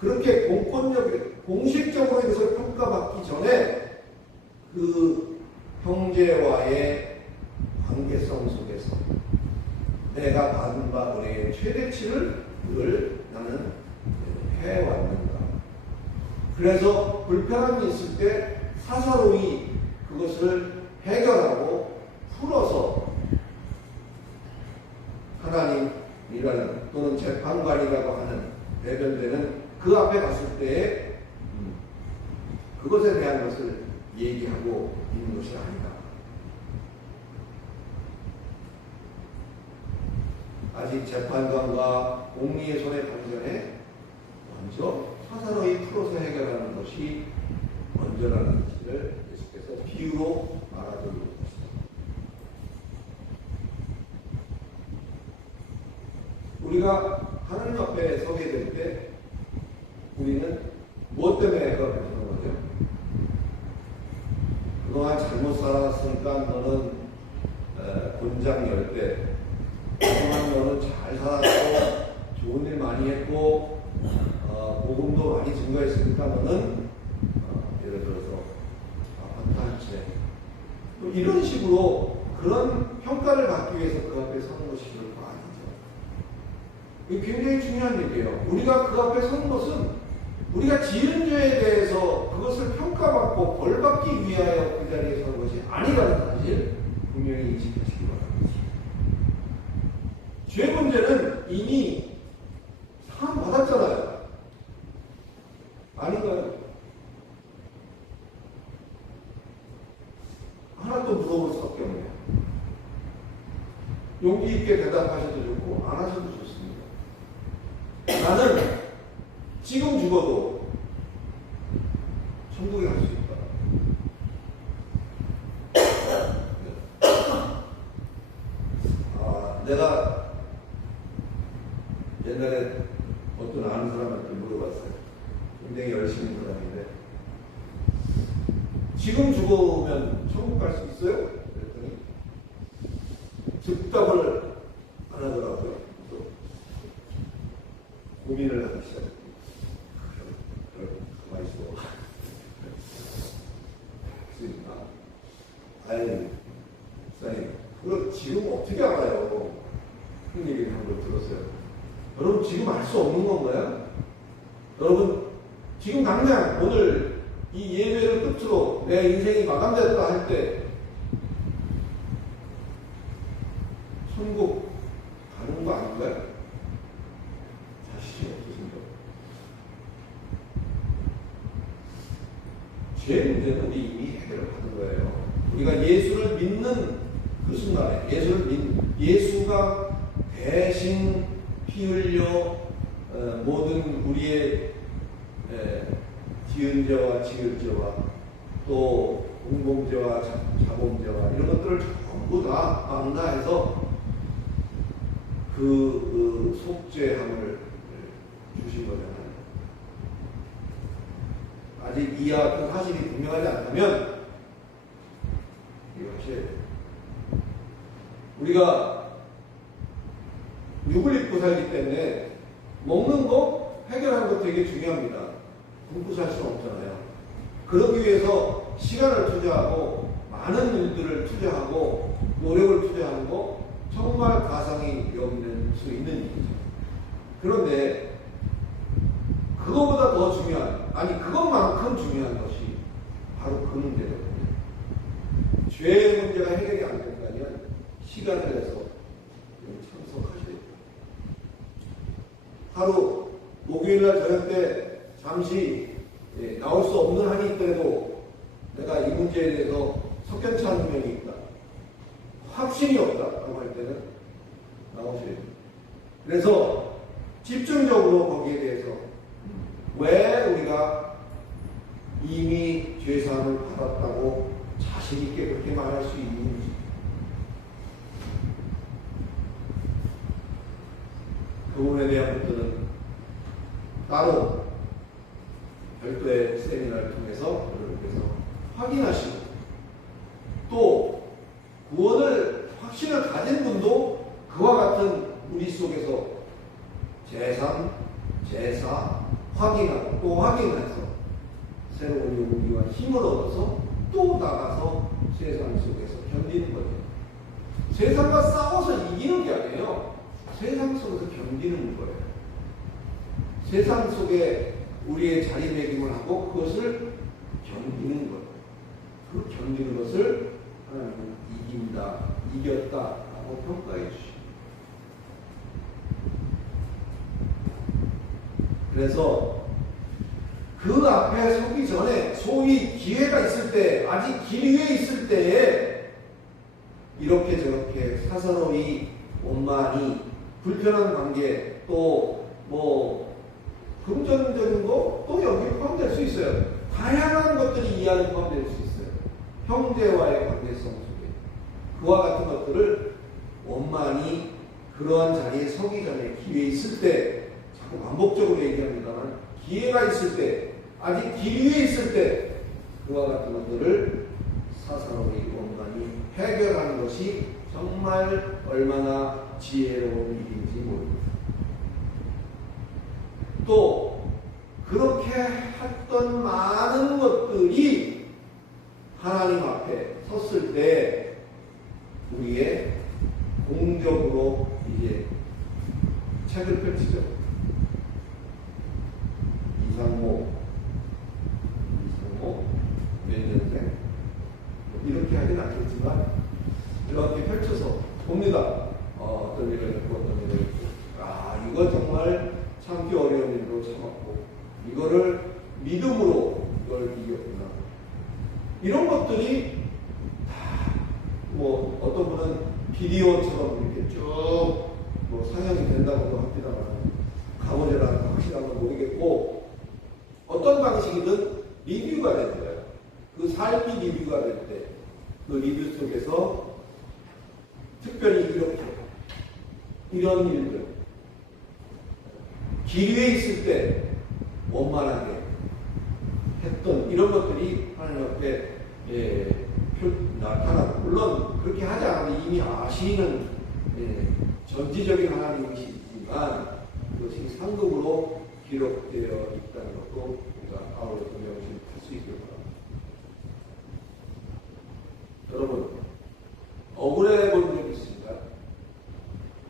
그렇게 공식적으로 이것을 평가받기 전에 그 형제와의 관계성 속에서 내가 받은 바 은혜의 최대치를 나는 해왔는가. 그래서 불편함이 있을 때 사사로이 그것을 해결하고 풀어서 하나님이라는 또는 재판관이라고 하는 대변되는 그 앞에 갔을 때에 그것에 대한 것을 얘기하고 있는 것이 아니다. 아직 재판관과 옥리의 손에 가기 전에 먼저 사사로이 풀어서 해결하는 것이 먼저라는 것을 예수께서 비유로 말하도록 했습니다. 우리가 하나님 앞에 서게 될 때 우리는 무엇 때문에 그 앞에 서는 거죠? 그동안 잘못 살았으니까 너는 곤장 열대, 그동안 너는 잘 살았고 좋은 일 많이 했고 복음도 많이 증거했으니까 너는 예를 들어서 아파트 한 채 이런 식으로 그런 평가를 받기 위해서 그 앞에 서는 것이 결코 아니죠. 이게 굉장히 중요한 얘기예요. 우리가 그 앞에 서는 것은 우리가 지은 죄에 대해서 그것을 평가받고 벌받기 위하여 그 자리에 서는 것이 아니라는 사실 분명히 인식하시기 바랍니다. 죄 문제는 이미 상 받았잖아요. 아닌가요? 하나 또 물어볼 수밖에 없네요. 용기 있게 대답하셔도 좋고 안 하셔도 좋습니다. 나는 지금 죽어도 천국에 갈 수 있다. 내가 옛날에 어떤 아는 사람한테 물어봤어요. 굉장히 열심히 사람인데 지금 죽어오면 천국 갈 수 있어요? 그랬더니 즉답을 하는 고민을 하기 시작했어요. 가만히 있어. 있습니다. 아니, 목사님, 그걸 지금 어떻게 알아요? 그런 얘기를 한 걸 들었어요. 여러분, 지금 알 수 없는 건가요? 여러분, 지금 당장 오늘 이 예배를 끝으로 내 인생이 마감됐다 할 때, 천국 가는 거 아닌가요? 자신이 없으신가요? 죄 문제는 우리 이미 해결을 받은 거예요. 우리가 예수를 믿는 그 순간에 예수가 대신 피 흘려 모든 우리의 지은 죄와 지을 죄와 또 공범죄와 자범죄와 이런 것들을 전부 다 망라해서 그 속죄함을 주신 거잖아요. 아직 이와 같은 사실이 분명하지 않다면 이거 하셔야 돼요. 우리가 육을 입고 살기 때문에 먹는 거 해결하는 거 되게 중요합니다. 굶고 살 수는 없잖아요. 그러기 위해서 시간을 투자하고 많은 일들을 투자하고 노력을 투자하는 거 정말 가상이 없는 수 있는 일이죠. 그런데 그거보다 더 중요한, 아니 그것만큼 중요한 것이 바로 그 문제거든요. 죄의 문제가 해결이 안 된다면 시간을 내서 참석하셔야 돼요. 하루 목요일날 저녁 때 잠시 나올 수 없는 한이 있더라도 내가 이 문제에 대해서 석연치 않은 면이 있다, 확신이 없다라고 할 때는 나오셔야 돼요. 그래서 집중적으로 거기에 대해서 왜 우리가 이미 죄사함을 받았다고 자신 있게 그렇게 말할 수 있는지, 그 부분에 대한 것들은 따로 별도의 세미나를 통해서 여러분께서 확인하시고, 또 구원을 확신을 가진 분도 그와 같은 우리 속에서 제3, 제사 확인하고 또 확인해서 새로운 용기와 힘을 얻어서 또 나가서 세상 속에서 견디는 거죠. 세상과 싸워서 이기는 게 아니에요. 세상 속에서 견디는 거예요. 세상 속에 우리의 자리매김을 하고 그것을 견디는 거예요. 그 견디는 것을 하나님은 이긴다, 이겼다라고 평가해 주시고, 그래서 그 앞에 서기 전에 소위 기회가 있을 때, 아직 길 위에 있을 때에 이렇게 저렇게 사사로이 원만히 불편한 관계, 또 뭐 금전적인 거 또 여기에 포함될 수 있어요. 다양한 것들이 이 안에 포함될 수 있어요. 형제와의 관계성 속에 그와 같은 것들을 원만히 그러한 자리에 서기 전에 기회 있을 때, 자꾸 반복적으로 얘기합니다만 기회가 있을 때, 아직 길 위에 있을 때 그와 같은 것들을 사사로이 원만히 해결하는 것이 정말 얼마나 지혜로운 일인지 모릅니다. 또 그렇게 했던 많은 것들이 하나님 앞에 섰을 때 우리의 공적으로 이제 책을 펼치죠. 이상모 몇 년생 이렇게 하진 않겠지만 이렇게 펼쳐서 봅니다. 어떤 일을 했고 어떤 일을 했고, 아 이거 정말 참기 어려운 일로 참았고 이거를 믿음으로 이걸 이겼구나. 이런 것들이 다 뭐 어떤 분은 비디오처럼 이렇게 쭉 뭐 상영이 된다고도 합니다만 가보자라는 확실한 건 모르겠고, 어떤 방식이든 리뷰가 되는 거예요. 그 삶이 리뷰가 될 때 그 리뷰 속에서 특별히 이렇게 이런 일들, 길 위에 있을 때 원만하게 했던 이런 것들이 하나님 앞에 나타나고, 물론 그렇게 하지 않아도 이미 아시는 전지적인 하나님이시지만 그 그것이 상급으로 기록되어 있다는 것도 우리가 바울의 동명심 할수 있을 바랍니다. 여러분, 억울해 본 적이 있습니까?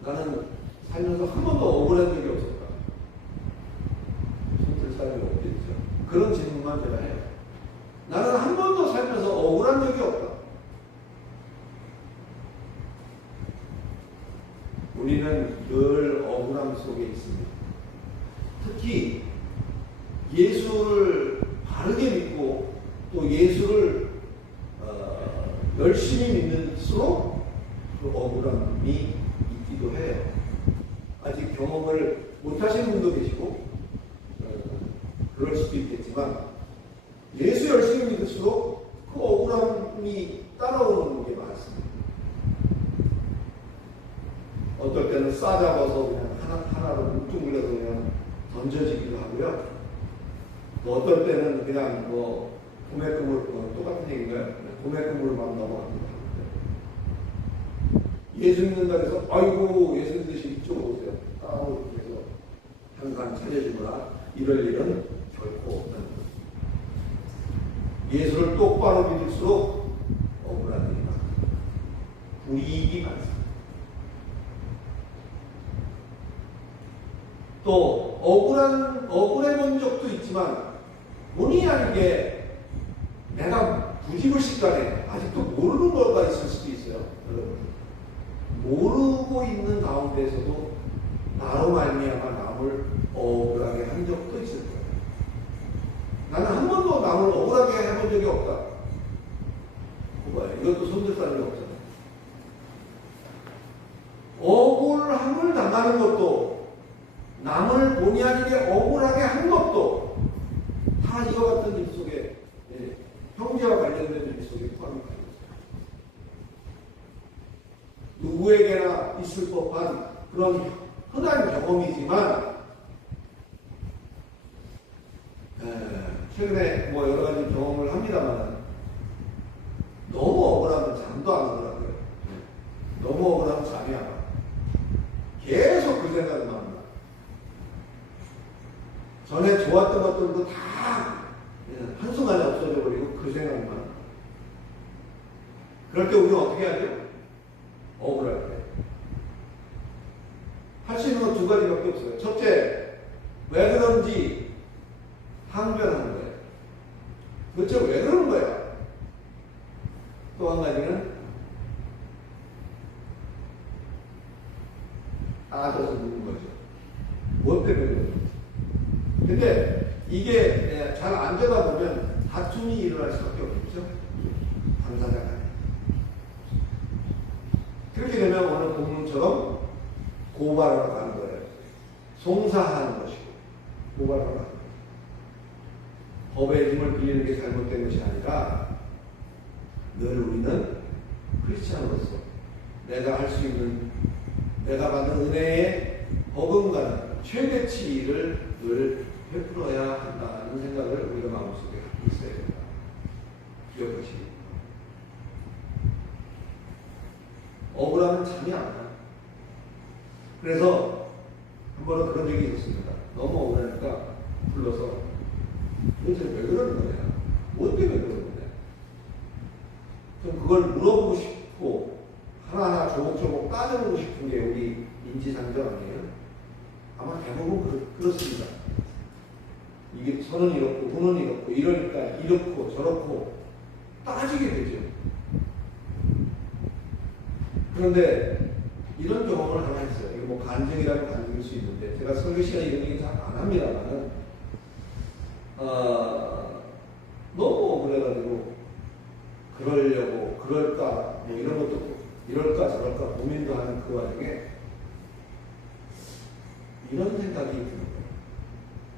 나는 살면서 한 번도 억울한 적이 없었다. 손들 사람이 없겠죠. 그런 질문만 제가 해요. 나는 한 번도 살면서 억울한 적이 없다. 우리는 늘 억울함 속에 있습니다. 특히 예수를 바르게 믿고 또 예수를 열심히 믿는수록 그 억울함이 있기도 해요. 아직 경험을 못하신 분도 계시고 그럴 수도 있겠지만 예수 열심히 믿을수록 그 억울함이 따라오는 게 많습니다. 어떨 때는 싸잡아서 그냥 하나로 뭉뚱그려서 그냥 던져지기도 하고요. 또 어떨 때는 그냥 도매금을 똑같은 얘기인가요? 도매금으로 막 넘어갑니다. 예수 믿는다 해서 아이고 예수 믿으시 이쪽으로 오세요. 따로 해서 항상 차려주거나 이럴 일은 결코 없는 예수를 똑바로 믿을수록 억울한 일이 많습니다. 불이익이 많습니다. 또 억울해 본 적도 있지만 본의 아니게 내가 부지불식간에 아직도 모르는 거가 있을 수도 있어요. 여러분, 모르고 있는 가운데서도 나로 말미암아 남을 억울하게 한 적도 있을 거예요. 나는 한 번도 남을 억울하게 해본 적이 없다. 이것도 손들 사람이 없잖아요. 억울함을 당하는 것도 남을 본의 아니게 억울하게 한 것도 다 이와 같은 일 속에 형제와 관련된 일 속에 포함이 되어 있습니다. 누구에게나 있을 법한 그런 흔한 경험이지만 최근에 여러 가지 경험을 합니다만 너무 억울하면 잠도 안 오더라고요. 너무 억울하면 잠이 안 와요. 계속 그 생각만 합니다. 전에 좋았던 것들도 다 한순간에 없어져 버리고 그 생각만. 그럴 때 우리는 어떻게 하죠? 억울할 때. 할 수 있는 건 두 가지밖에 없어요. 첫째, 왜 그런지 항변하는 거예요. 도대체 왜 그러는 거야? 또 한 가지는 따져서 묻는 거죠. 무엇 때문에 그런지. 근데 이게 잘 안 되다 보면 다툼이 일어날 수밖에 없겠죠. 당사자 간에. 그렇게 되면 오늘 본문처럼 고발하러 가는 거예요. 송사하는 것이고 고발하러 가는 거예요. 법의 힘을 빌리는 게 잘못된 것이 아니라 늘 우리는 크리스찬으로서 내가 할 수 있는 내가 받는 은혜의 버금가는 최대치를 늘 베풀어야 한다는 생각을 우리가 마음속에 갖고 있어야 된다. 기억하시기. 억울하면 잠이 안 와요. 그래서 한 번은 그런 적이 있었습니다. 너무 억울하니까 불러서 도대체 왜 그러는 거냐? 뭐 때문에 그러는 거냐? 좀 그걸 물어보고 싶고 하나하나 조목조목 따져보고 싶은 게 우리 인지상정 아니에요? 아마 대부분 그렇습니다. 이게 선은 이렇고 후는 이렇고 이러니까 이렇고 저렇고 따지게 되죠. 그런데 이런 경험을 하나 했어요. 이거 간증이라면 간증일 수 있는데 제가 설교 시간에 이런 얘기 잘 안 합니다만은 너무 억울해가지고 그러려고 그럴까 이런 것도 이럴까 저럴까 고민도 하는 그 와중에 이런 생각이 드는 거예요.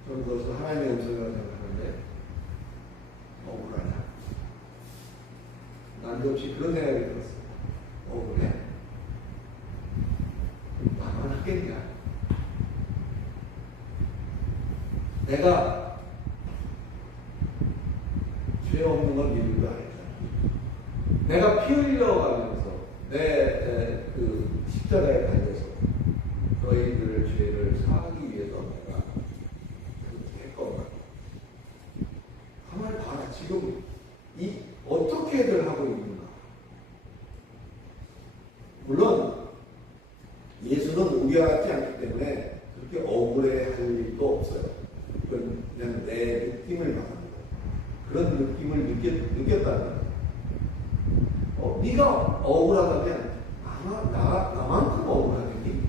저는 그것을 하나님의 음성이라고 생각하는데 억울하냐? 난데없이 그런 생각이 들었어요. 억울해? 나만 하겠냐? 내가 죄 없는 걸 믿는 거 아니다. 내가 피 흘려가면서 내 그 십자가에 달려서 너희들의 죄를 사하기 위해서 않기 때문에 그렇게 억울해할 일도 없어요. 그건 그냥 내 느낌을 말합니다. 그런 느낌을 느꼈다는 거예요. 네가 억울하다면 아마 나만큼 억울하겠니?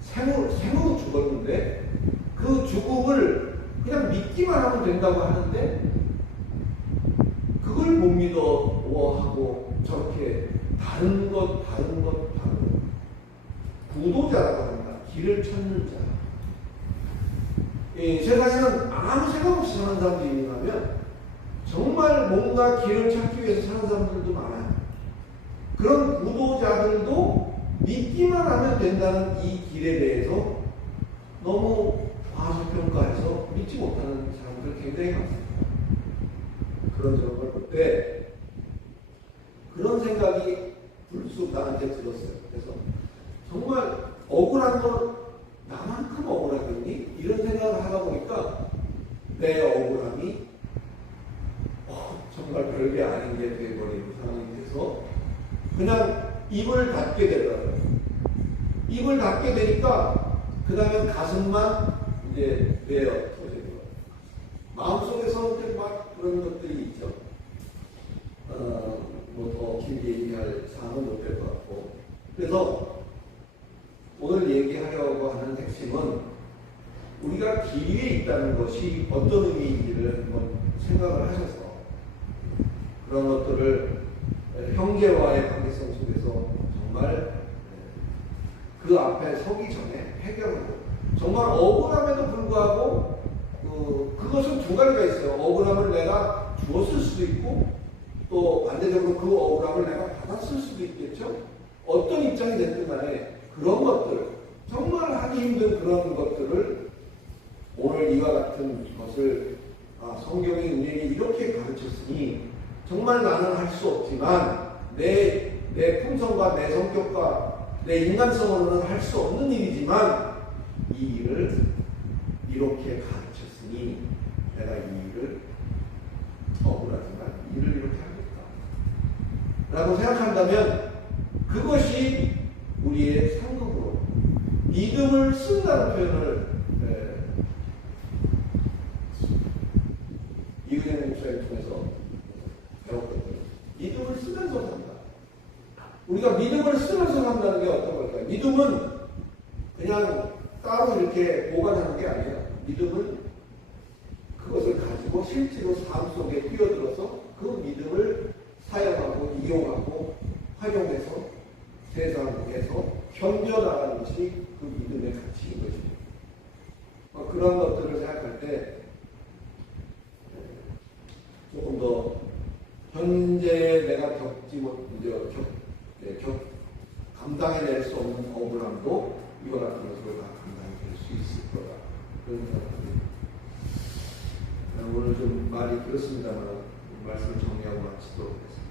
생으로 죽었는데 그 죽음을 그냥 믿기만 하면 된다고 하는데 그걸 못 믿어하고 저렇게 다른 것 구도자라고 합니다. 길을 찾는 자. 이 세상에는 아무 생각 없이 사는 사람들이 있는가면 정말 뭔가 길을 찾기 위해서 사는 사람들도 많아요. 그런 구도자들도 믿기만 하면 된다는 이 길에 대해서 너무 과소평가해서 믿지 못하는 사람들 굉장히 많습니다. 그런 점을 볼 때 그런 생각이 불쑥 나한테 들었어요. 그래서 정말 억울한 건 나만큼 억울하겠니? 이런 생각을 하다 보니까 내 억울함이 정말 별게 아닌 게 되어버린 상황이 돼서 그냥 입을 닫게 되더라고요. 입을 닫게 되니까 그 다음에 가슴만 이제 내어 터지는 거예요. 마음속에서 막 그런 것들이 있죠. 뭐 더 길게 얘기할 사항은 못 될 것 같고. 그래서 오늘 얘기하려고 하는 핵심은 우리가 길 위에 있다는 것이 어떤 의미인지를 한번 생각을 하셔서 그런 것들을 형제와의 관계성 속에서 정말 그 앞에 서기 전에 해결하고 정말 억울함에도 불구하고 그것은 두 가지가 있어요. 억울함을 내가 주었을 수도 있고 또 반대적으로 그 억울함을 내가 받았을 수도 있겠죠. 어떤 입장이 됐든 간에 그런 것들 정말 하기 힘든 그런 것들을 오늘 이와 같은 것을 성경의 은혜에 이렇게 가르쳤으니 정말 나는 할 수 없지만 내 품성과 내 성격과 내 인간성으로는 할 수 없는 일이지만 이 일을 이렇게 가르쳤으니 내가 이 일을 억울하지만 이 일을 이렇게 하겠다 라고 생각한다면 그것이 우리의 상급으로 믿음을 쓴다는 표현을 이근영 목사를 통해서 배웠거든요. 믿음을 쓰면서 산다. 우리가 믿음을 쓰면서 산다는 게 어떤 걸까요? 믿음은 그냥 따로 이렇게 보관하는 게 아니에요. 믿음은 그것을 가지고 실제로 삶 속에 뛰어들어서 그 믿음을 사용하고 이용하고 활용해서 세상에서 견뎌나가는 것이 그 믿음의 가치인 것입니다. 그런 것들을 생각할 때 조금 더 현재 내가 감당해낼 수 없는 억울함도 이와 같은 것으로 다 감당될 수 있을 거다. 그런 생각합니다. 오늘 좀 말이 길었습니다만 말씀을 정리하고 마치도록 하겠습니다.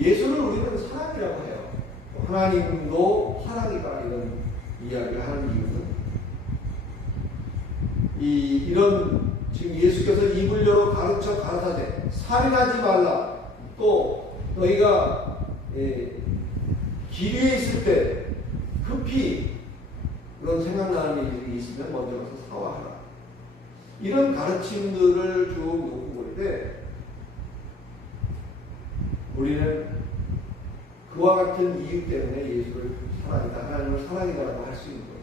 예수를 우리는 사랑이라고 해요. 하나님도 사랑이다 이런 이야기를 하는 이유는 이런 지금 예수께서 입을 열어 가르쳐 가라사대 살인하지 말라. 또 너희가 길 위에 있을 때 급히 그런 생각나는 일이 있으면 먼저 가서 사과하라. 이런 가르침들을 쭉 놓고 볼 때 우리는 그와 같은 이유 때문에 예수를 사랑이다, 하나님을 사랑이다라고 할 수 있는 거예요.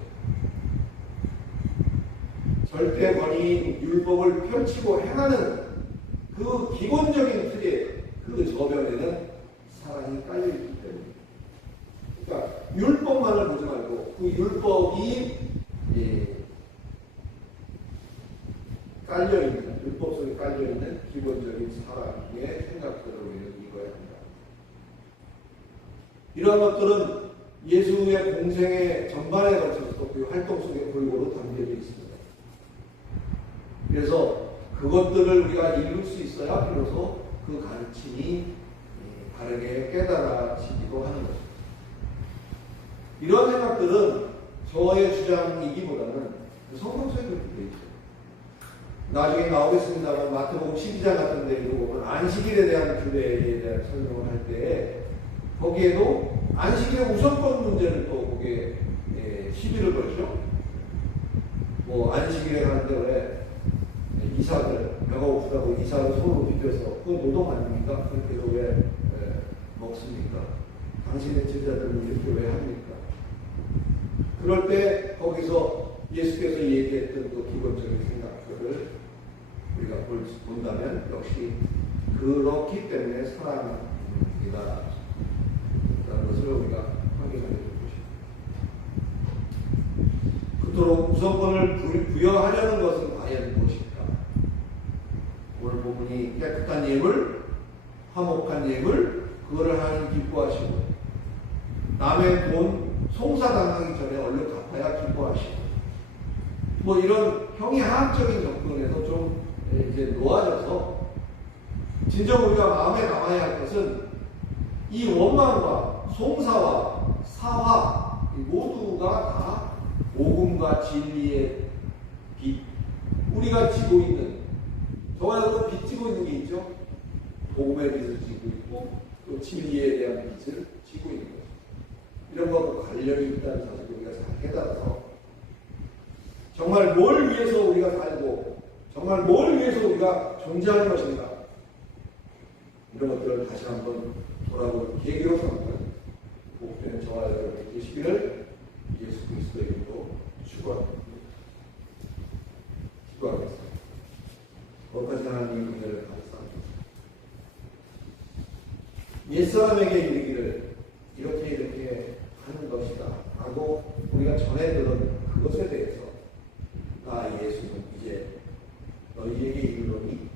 절대 권위인 율법을 펼치고 행하는 그 기본적인 틀에 그 저변에는 사랑이 깔려있기 때문에. 그러니까 율법만을 보지 말고 그 율법이 깔려있는, 율법 속에 깔려있는 기본적인 사랑의 생각들을 우리는 이뤄야 합니다. 이러한 것들은 예수의 공생의 전반에 걸쳐서 그 활동 속에 골고루 담겨져 있습니다. 그래서 그것들을 우리가 이룰 수 있어야 비로소 그 가르침이 바르게 깨달아지기도 하는 것입니다. 이런 생각들은 저의 주장이기보다는 성경 속에 그렇게 되어 있죠. 나중에 나오겠습니다만 마태복음 12장 같은 데도 보면 안식일에 대한 규례에 대한 설명을 할 때 거기에도 안식일의 우선권 문제를 또 거기에 시비를 걸죠. 뭐 안식일에 가는데 왜 이삭을 배가 고프다고 이삭을 손으로 비벼서 그건 노동 아닙니까? 그렇게 왜 먹습니까? 당신의 제자들은 이렇게 왜 합니까? 그럴 때 거기서 예수께서 얘기했던 그 기본적인 생각들을 우리가 본다면 역시 그렇기 때문에 사랑이다 라는 것을 우리가 확인하게 될 것입니다. 그토록 우선권을 부여하려는 것은 과연 무엇일까? 오늘 본문이 깨끗한 예물, 화목한 예물, 그거를 하나님 기뻐하시고 남의 돈 송사당하기 전에 얼른 갚아야 기뻐하시고 뭐 이런 형이하학적인 접근에서 좀 이제 놓아져서 진정 우리가 마음에 남아야 할 것은 이 원망과 송사와 사화 모두가 다 복음과 진리의 빛, 우리가 지고 있는 저와도 빛 지고 있는 게 있죠. 복음의 빛을 지고 있고 또 진리에 대한 빛을 지고 있는 거죠. 이런 것과 관련이 있다는 사실을 우리가 잘 깨달아서 정말 뭘 위해서 우리가 살고 정말 뭘 위해서 우리가 존재하는 것인가 이런 것들을 다시 한번 돌아볼 계기로 삼는 복된 저와 여러분이 되시기를 예수 그리스도의 이름으로 축원합니다. 기도하겠습니다. 거룩하신 하나님 은혜를 감사합니다. 옛사람에게 이르기를 이렇게 하는 것이다 하고 우리가 전해 들은 그것에 대해서 나 예수는 이제 너희에게 이르노니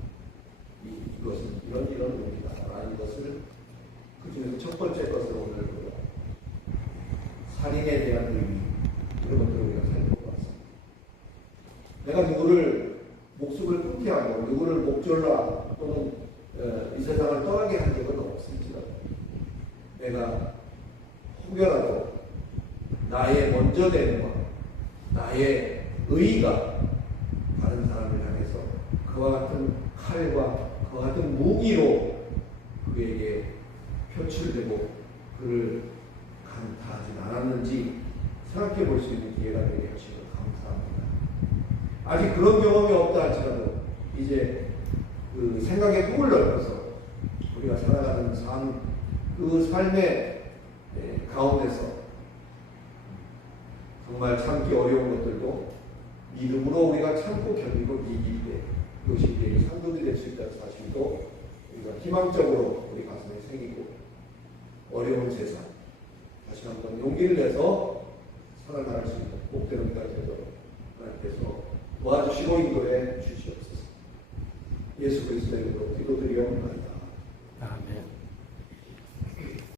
이것은 이런 의미다 라는 것을 그 중에서 첫 번째 것을 오늘 우리가 살인에 대한 의미 이런 것들을 우리가 살펴보았습니다. 내가 누구를 목숨을 끊게 하고 누구를 목졸라 또는 이 세상을 떠나게 한 적은 없을지라도 내가 혹여라도 나의 먼저 되는 것, 나의 의의가 다른 사람을 향해서 그와 같은 칼과 그와 같은 무기로 그에게 표출되고 그를 강타하진 않았는지 생각해 볼 수 있는 기회가 되게 해주시면 감사합니다. 아직 그런 경험이 없다 할지라도 이제 그 생각의 꿈을 넓혀서 우리가 살아가는 삶, 그 삶의 가운데서 정말 참기 어려운 것들도 믿음으로 우리가 참고 견디고 이길 때 그것이 우리에게 상급이 될 수 있다는 사실도 우리가 희망적으로 우리 가슴에 새기고 어려운 세상 다시 한번 용기를 내서 살아나갈 수 있는 복되는 때가 되도록 하나님께서 도와주시고 인도해 주시옵소서. 예수 그리스도의 이름으로 기도드리옵나이다. 아멘.